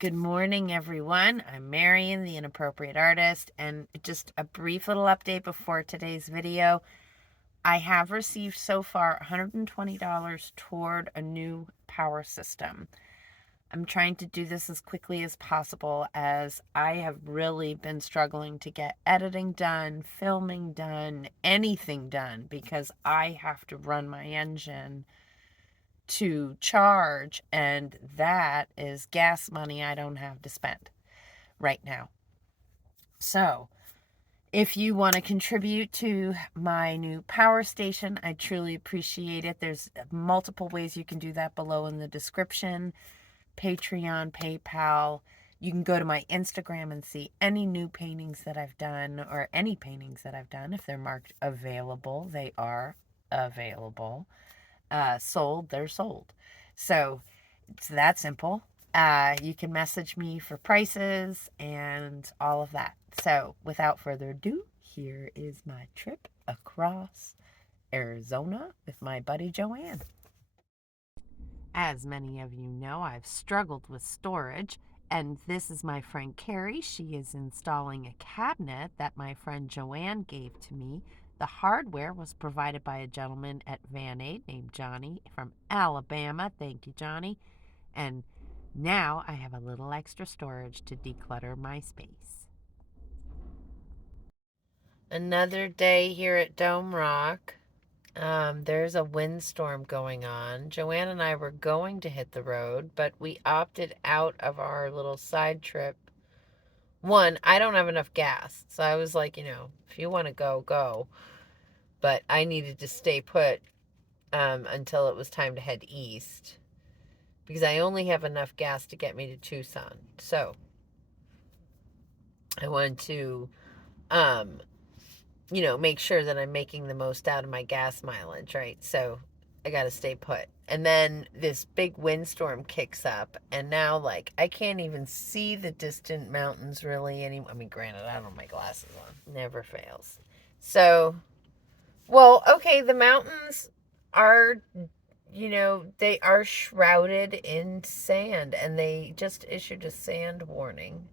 Good morning, everyone. I'm Marion, the Inappropriate Artist, and just a brief little update before today's video. I have received so far $120 toward a new power system. I'm trying to do this as quickly as possible as I have really been struggling to get editing done, filming done, anything done, because I have to run my engine to charge, and that is gas money I don't have to spend right now. So if you want to contribute to my new power station, I truly appreciate it. There's multiple ways you can do that below in the description. Patreon, PayPal. You can go to my Instagram and see any new paintings that I've done, or any paintings that I've done. If they're marked available, they are available. Sold, they're sold. So it's that simple. You can message me for prices and all of that. So without further ado, here is my trip across Arizona with my buddy Joanne. As many of you know, I've struggled with storage, and this is my friend Carrie. She is installing a cabinet that my friend Joanne gave to me. The hardware was provided by a gentleman at VanLife named Johnny from Alabama. Thank you, Johnny. And now I have a little extra storage to declutter my space. Another day here at Dome Rock. There's a windstorm going on. Joanne and I were going to hit the road, but we opted out of our little side trip. One, I don't have enough gas. So I was like, if you want to go, go. But I needed to stay put until it was time to head east, because I only have enough gas to get me to Tucson. So I wanted to, make sure that I'm making the most out of my gas mileage, right? So I got to stay put. And then this big windstorm kicks up, and now, I can't even see the distant mountains really anymore. I mean, granted, I don't have my glasses on. Never fails. So, well, okay, the mountains are, they are shrouded in sand, and they just issued a sand warning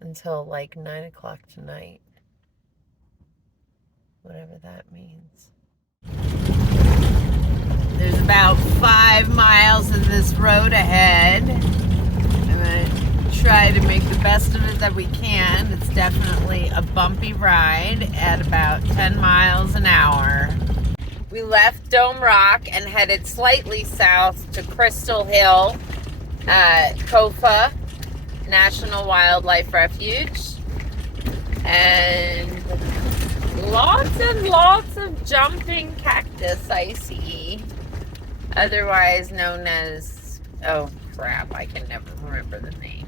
until 9 o'clock tonight. Whatever that means. There's about 5 miles of this road ahead. I'm going to try to make the best of it that we can. It's definitely a bumpy ride at about 10 miles an hour. We left Dome Rock and headed slightly south to Crystal Hill, Kofa National Wildlife Refuge. And lots and lots of jumping cactus I see, otherwise known as, oh crap, I can never remember the name.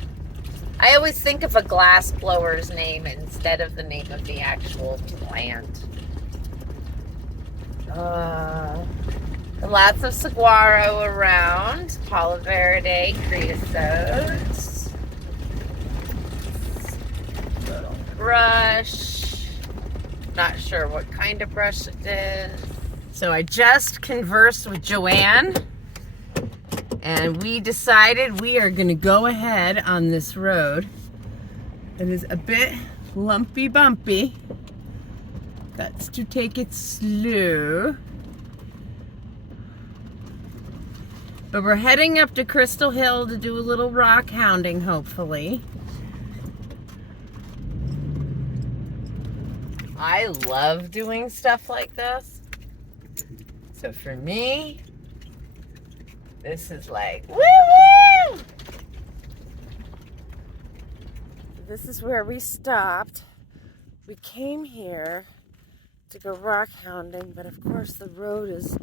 I always think of a glass blower's name instead of the name of the actual plant. Lots of saguaro around, Palo Verde, creosote, little brush. Not sure what kind of brush it is. So I just conversed with Joanne, and we decided we are going to go ahead on this road. It is a bit lumpy bumpy. Got to take it slow. But we're heading up to Crystal Hill to do a little rock hounding, hopefully. I love doing stuff like this. So for me, this is like, woo-woo! This is where we stopped. We came here to go rock hounding, but of course the road is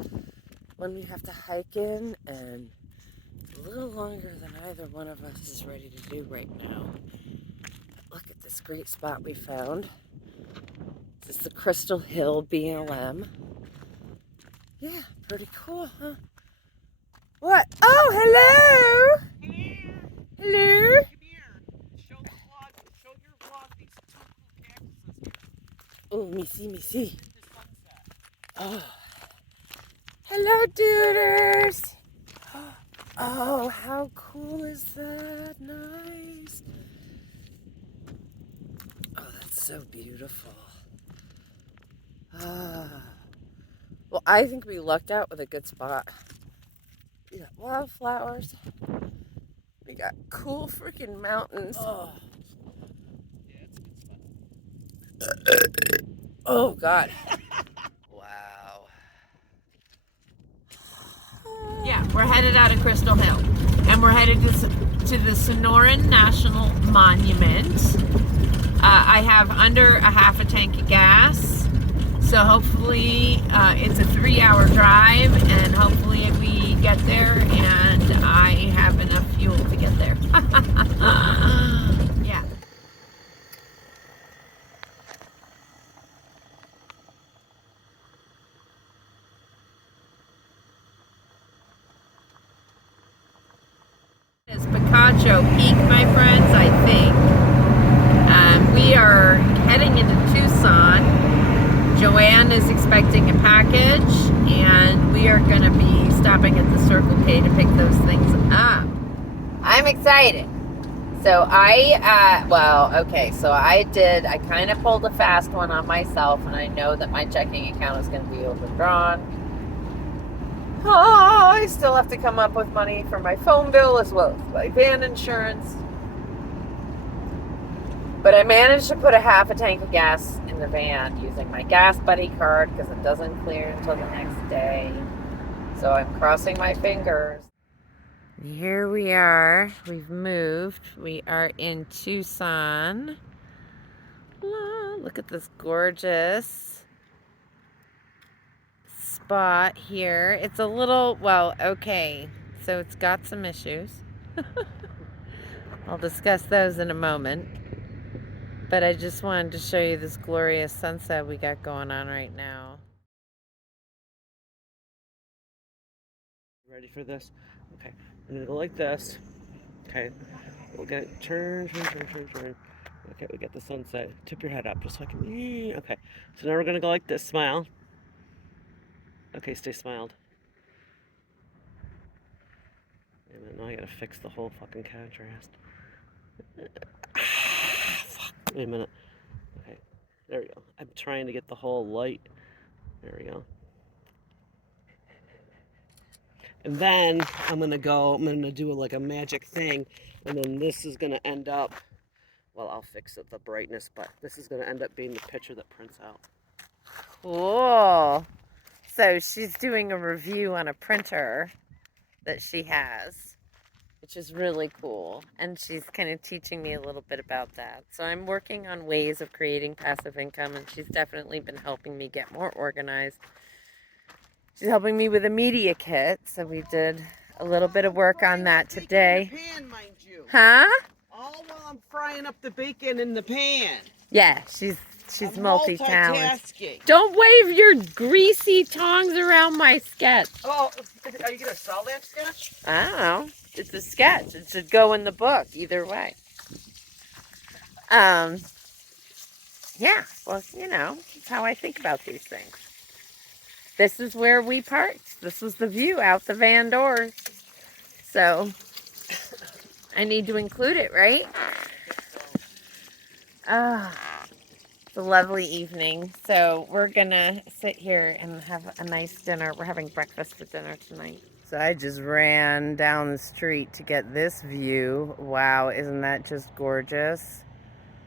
one we have to hike in, and it's a little longer than either one of us is ready to do right now. But look at this great spot we found. This is the Crystal Hill BLM. Yeah, pretty cool, huh? What? Oh, hello! Hello! Hello! Come here. Show your vlog these two cool cactuses. Oh, me see. In the sunset. Oh. Hello, duders! Oh, how cool is that? Nice. so beautiful. Well, I think we lucked out with a good spot. We got wildflowers. We got cool freaking mountains. Oh. Yeah, it's a good spot. Oh, God. Wow. Yeah, we're headed out of Crystal Hill. And we're headed to the Sonoran National Monument. I have under a half a tank of gas. So hopefully it's a 3-hour drive. And hopefully we get there and I have enough fuel to get there. Yeah. It's Picacho Peak, my friends, I think. We are heading into Tucson. Joanne is expecting a package, and we are going to be stopping at the Circle K to pick those things up. I'm excited. So I kind of pulled a fast one on myself, and I know that my checking account is going to be overdrawn. Oh, I still have to come up with money for my phone bill as well as my van insurance. But I managed to put a half a tank of gas in the van using my Gas Buddy card because it doesn't clear until the next day. So I'm crossing my fingers. Here we are. We've moved. We are in Tucson. Look at this gorgeous spot here. It's a little, well, okay. So it's got some issues. I'll discuss those in a moment. But I just wanted to show you this glorious sunset we got going on right now. Ready for this? Okay. I'm gonna go like this. Okay. We'll get turn. Okay, we get the sunset. Tip your head up just so I can. Okay. So now we're gonna go like this. Smile. Okay, stay smiled. Wait a minute, now I gotta fix the whole fucking contrast. Fuck. Wait a minute. Okay. There we go. I'm trying to get the whole light. There we go. And then I'm gonna do like a magic thing, and then this is gonna end up, well, I'll fix it, the brightness, but this is gonna end up being the picture that prints out. Cool. So she's doing a review on a printer that she has, which is really cool. And she's kind of teaching me a little bit about that. So I'm working on ways of creating passive income, and she's definitely been helping me get more organized. She's helping me with a media kit, so we did a little bit of work on that today. Pan, mind you. Huh? All while I'm frying up the bacon in the pan. Yeah, she's multi-talented. Multitasking. Don't wave your greasy tongs around my sketch. Oh, are you gonna sell that sketch? I don't know. It's a sketch. It should go in the book either way. Yeah, well, you know, that's how I think about these things. This is where we parked. This was the view out the van doors. So I need to include it, right? It's a lovely evening. So we're gonna sit here and have a nice dinner. We're having breakfast for dinner tonight. So I just ran down the street to get this view. Wow, isn't that just gorgeous?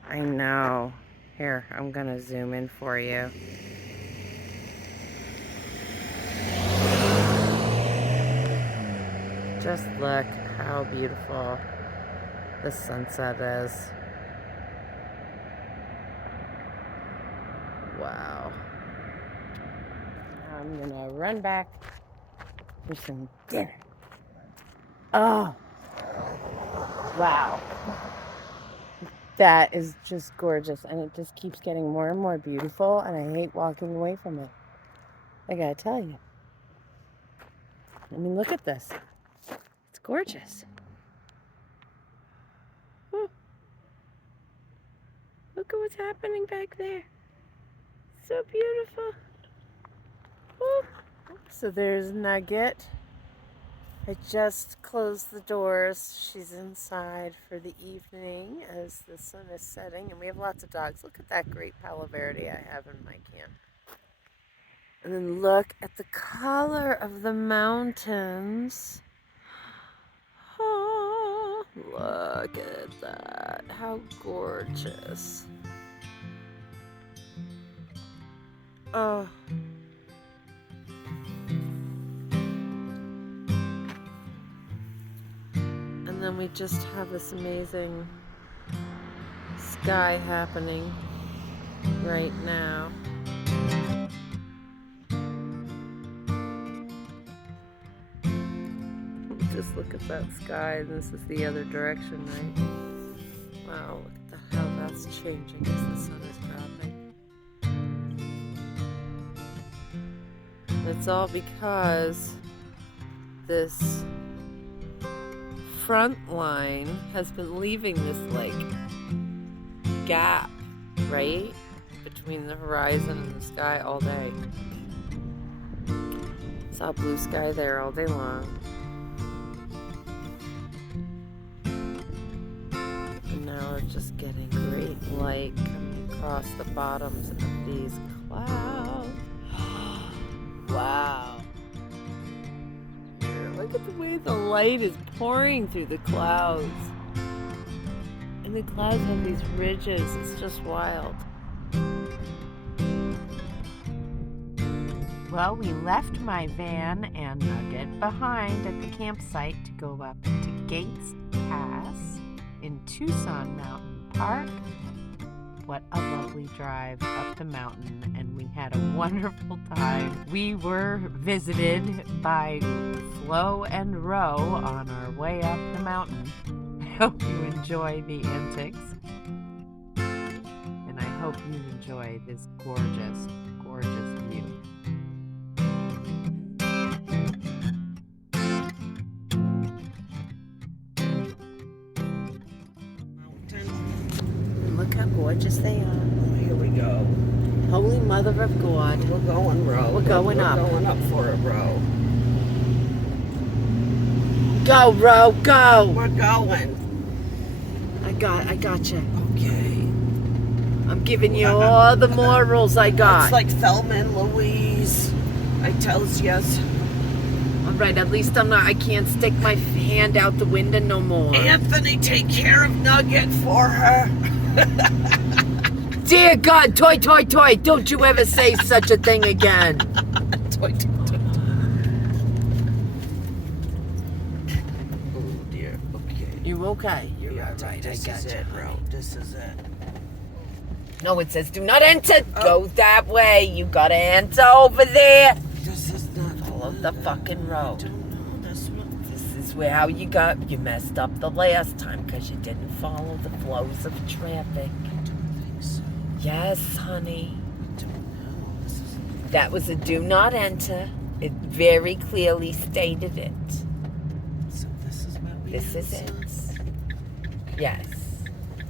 I know. Here, I'm gonna zoom in for you. Just look how beautiful the sunset is. Wow. Now I'm gonna run back for some dinner. Oh, wow. That is just gorgeous, and it just keeps getting more and more beautiful, and I hate walking away from it. I gotta tell you. I mean, look at this. It's gorgeous. Oh. Look at what's happening back there. So beautiful. Oh. So there's Nugget. I just closed the doors. She's inside for the evening as the sun is setting, and we have lots of dogs. Look at that great Palo Verde I have in my camp. And then look at the color of the mountains. Oh, look at that. How gorgeous. Oh. And then we just have this amazing sky happening right now. Just look at that sky. This is the other direction, right? Wow, look at how that's changing as the sun is dropping. It's all because this front line has been leaving this like gap, right, between the horizon and the sky all day. Saw blue sky there all day long. And now we're just getting great light coming across the bottoms of these clouds. Wow. Look at the way the light is pouring through the clouds. And the clouds have these ridges. It's just wild. Well, we left my van and Nugget behind at the campsite to go up to Gates Pass in Tucson Mountain Park. What a lovely drive up the mountain, and we had a wonderful time. We were visited by Flo and Ro on our way up the mountain. I hope you enjoy the antics, and I hope you enjoy this gorgeous, gorgeous view. Look how gorgeous they are. Here we go. Holy Mother of God. We're going, Ro. We're going up. We're going up for it, Ro. Go, Ro, go. We're going. I got you. Okay. I'm giving you all the morals I got. It's like Thelma and Louise. I tells yes. All right, at least I can't stick my hand out the window no more. Anthony, take care of Nugget for her. Dear God, toy, toy, toy, don't you ever say such a thing again. Toy, toy, toy. Oh dear, okay. You okay? You're right, I got you. Bro. This is it. No, it says do not enter. Go that way. You gotta enter over there. This is not. Follow the fucking road. I don't know this one. This is where you messed up the last time because you didn't follow the flows of traffic. I don't think so. Yes, honey. I don't know. This is. That was a do not enter. It very clearly stated it. So this is what we. This is it. Yes.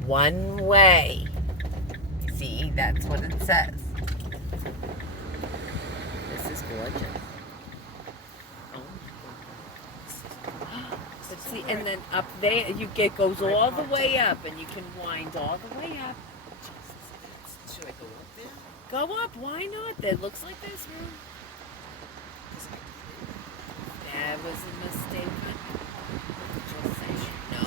One way. See, that's what it says. This is gorgeous. But see, and then up there, goes all the way up, and you can wind all the way up. Should I go up there? Go up, why not? That looks like there's room. That was a mistake. Just say, no,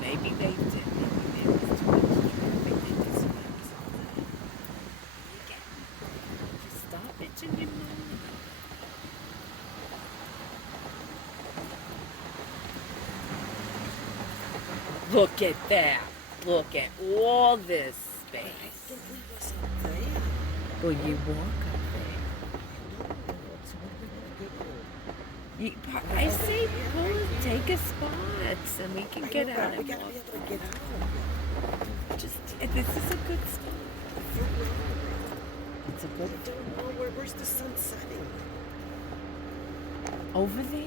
maybe they did. Maybe there was too much traffic. They did something. Just stop bitching your mom. Look at that. Look at all this space. I think we was up there. Well, you walk up there. I say take a spot and we can get out and We gotta walk. be able to get out. This is a good spot. It's a good I don't know. Where's the sun setting? over there.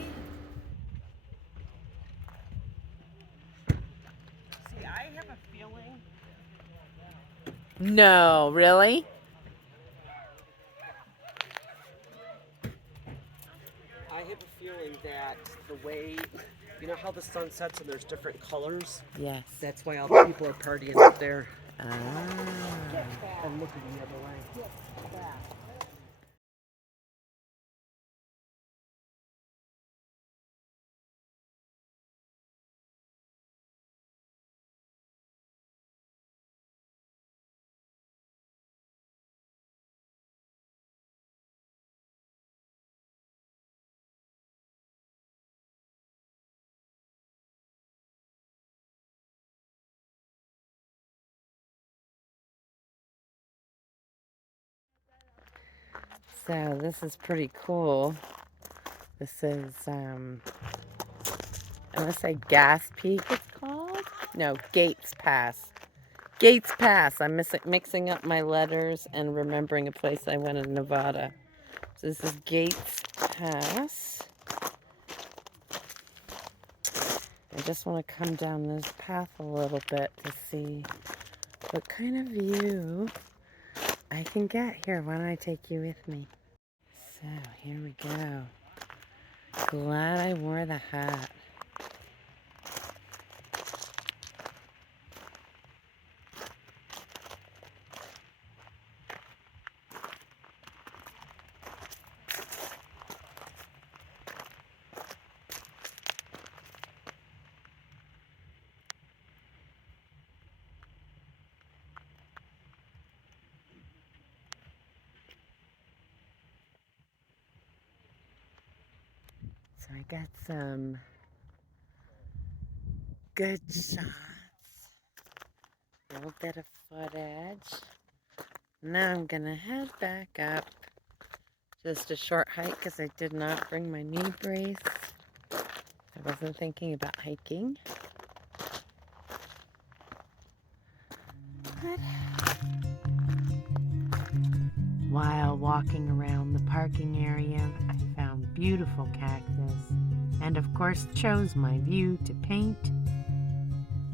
See, I have a feeling. No, really? I have a feeling that way, you know how the sun sets and there's different colors? Yes. That's why all the people are partying up there. Ah. And looking the other way. So this is pretty cool. This is, I want to say Gas Peak it's called? No, Gates Pass. Gates Pass. I'm mixing up my letters and remembering a place I went in Nevada. So this is Gates Pass. I just want to come down this path a little bit to see what kind of view I can get. Here, why don't I take you with me? So, here we go. Glad I wore the hat. So I got some good shots. A little bit of footage. Now I'm gonna head back up. Just a short hike because I did not bring my knee brace. I wasn't thinking about hiking. But while walking around the parking area, I found beautiful cactus and of course chose my view to paint.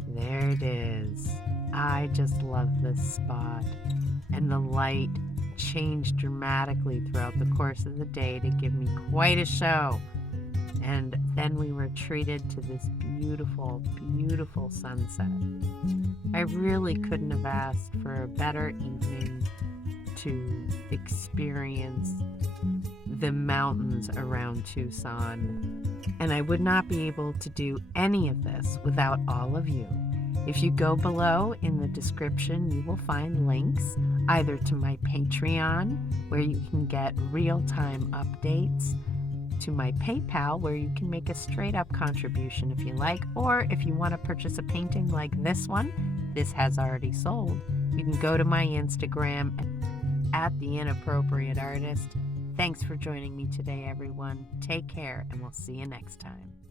There it is. I just love this spot, and the light changed dramatically throughout the course of the day to give me quite a show. And then we were treated to this beautiful, beautiful sunset. I really couldn't have asked for a better evening to experience the mountains around Tucson. And I would not be able to do any of this without all of you. If you go below in the description, you will find links either to my Patreon, where you can get real-time updates, to my PayPal, where you can make a straight-up contribution if you like, or if you want to purchase a painting like this one, this has already sold, you can go to my Instagram at theinappropriateartist. Thanks for joining me today, everyone. Take care, and we'll see you next time.